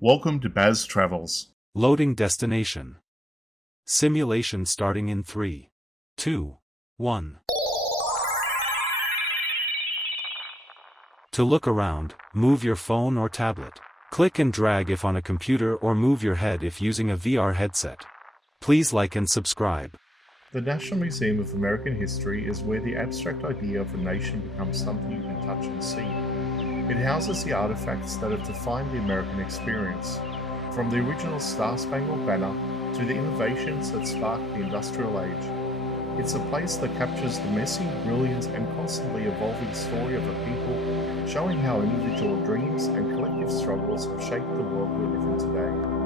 Welcome to Baz Travels. Loading destination. Simulation starting in 3, 2, 1. To look around, move your phone or tablet. Click and drag if on a computer or move your head if using a VR headset. Please like and subscribe. The National Museum of American History is where the abstract idea of a nation becomes something you can touch and see. It houses the artifacts that have defined the American experience, from the original Star-Spangled Banner to the innovations that sparked the Industrial Age. It's a place that captures the messy, brilliant, and constantly evolving story of a people, showing how individual dreams and collective struggles have shaped the world we live in today.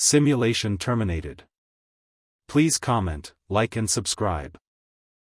Simulation terminated. Please comment, like and subscribe.